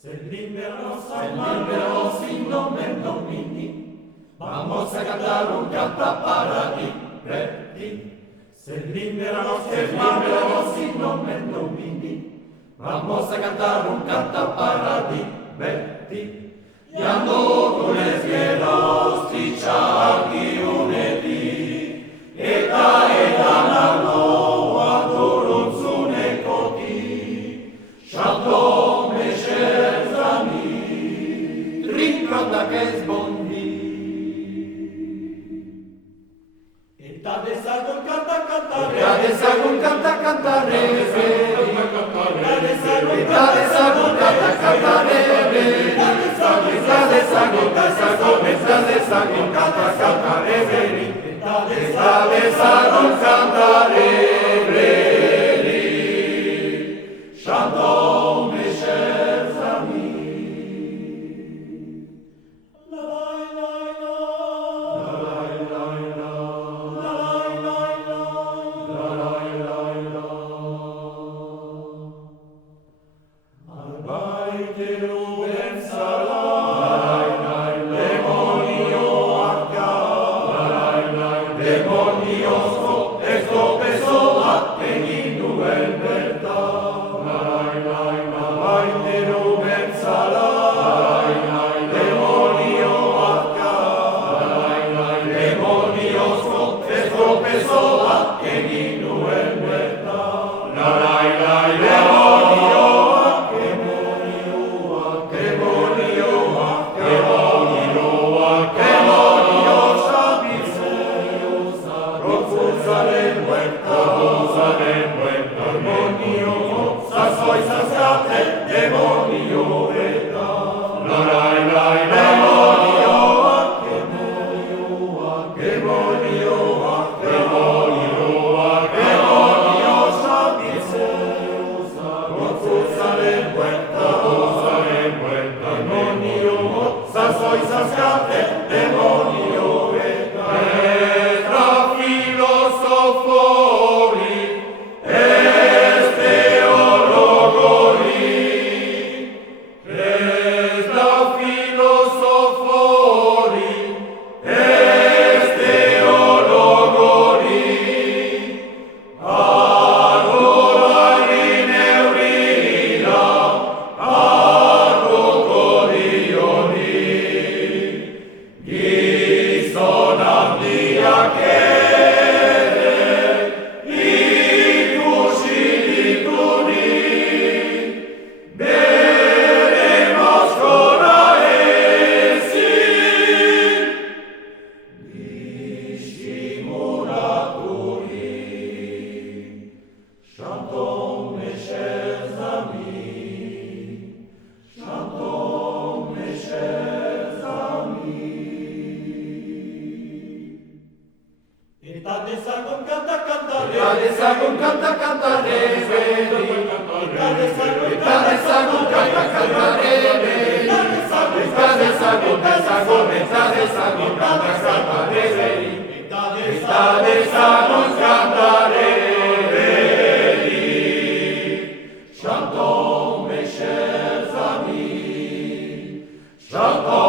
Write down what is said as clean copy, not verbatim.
Se liberanos in nomen Domini, vamos a cantar un canta para divertir. Se liberanos in nomen Domini, vamos a cantar un canta para divertir. Y ando con les vieros tichaki uneti, eta la noa dorunzune koti, Shalom Mesher Zami, rinconda che sbondi. Eta dezagun canta cantare, eta dezagun canta cantare, eta dezagun canta cantare, Shalom Mesher Zami. La la la la, la la la la, la la la. Arbeiteru ben salam, demonio acá, demonioso esto peso egin duen bertan. Arbeiteru ben salam, demonio acá, demonioso esto peso egin duen bertan. Eta dezagun canta cantare, eta dezagun canta cantare, eta dezagun canta cantare, eta dezagun cantare. Shalom Mesher Zami, Shalom.